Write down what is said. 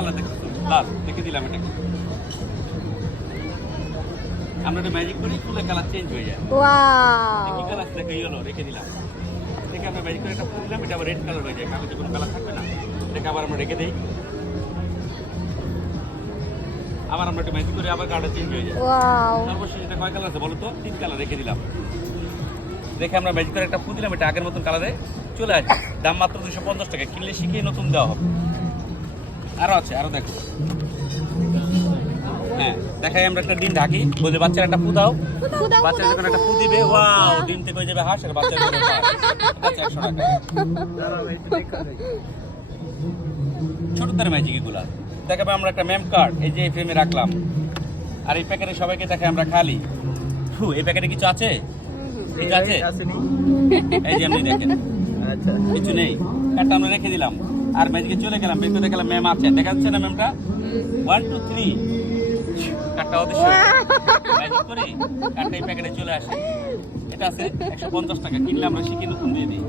Colour দেখতেছো লাল, দেখে দিলাম এটা। আমরা একটা ম্যাজিক করি, ফুলের কালার চেঞ্জ হয়ে যায়। ওয়াও, কি কালার দেখে ইয়েলো রেখে দিলাম। দেখে আমরা ম্যাজিক করে একটা ফুল দিলাম, এটা আবার রেড কালার হয়ে যায়। কাগজে কোনো কালার থাকবে না, এটাকে আবার আমরা রেখে দিই। আবার আমরা একটা ম্যাজিক করে আবার কালারটা চেঞ্জ হয়ে যায়। ওয়াও, সর্বশেষ এটা কয় কালার আছে বলো তো? 3 কালার রেখে দিলাম। দেখে আমরা ম্যাজিক করে একটা ফুল দিলাম, এটা আগের মতন কালারে চলে আসবে। দাম মাত্র 250 টাকা, কিনলে শিখিয়ে নতুন দেওয়া হবে। আরো আছে, আরো দেখো। হ্যাঁ, দেখাই আমরা একটা ডিম ঢাকি, বলে বাচ্চারা একটা ফু দাও। বাচ্চারা যখন একটা ফু দিবে, ওয়াও, ডিম থেকে হয়ে যাবে হাঁস আর বাচ্চারা হয়ে যাবে হাঁস। আচ্ছা, 100 টাকা। ছোট তার ম্যাজিক এগুলা দেখাবে। আমরা একটা মেম কার্ড এই যে এই ফ্রেমে রাখলাম, আর এই প্যাকেটে সবাইকে দেখাই আমরা খালি। এই প্যাকেটে কিছু আছে? কিছু আছে? এই যে আপনি দেখেন, আচ্ছা, কিছু নেই। কার্ডটা আমরা রেখে দিলাম, আর ম্যাজিকে চলে গেলাম। বের দেখালাম ম্যাম আছে, দেখা যাচ্ছে না ম্যামটা? 1 2 3 কার্ডটা অদৃশ্য ম্যাজিক করি, কার্ডটা এই প্যাকেটে চলে আসে। এটা আছে 150 টাকা, কিনলে আমরা শিখে নতুন দিয়ে দিই।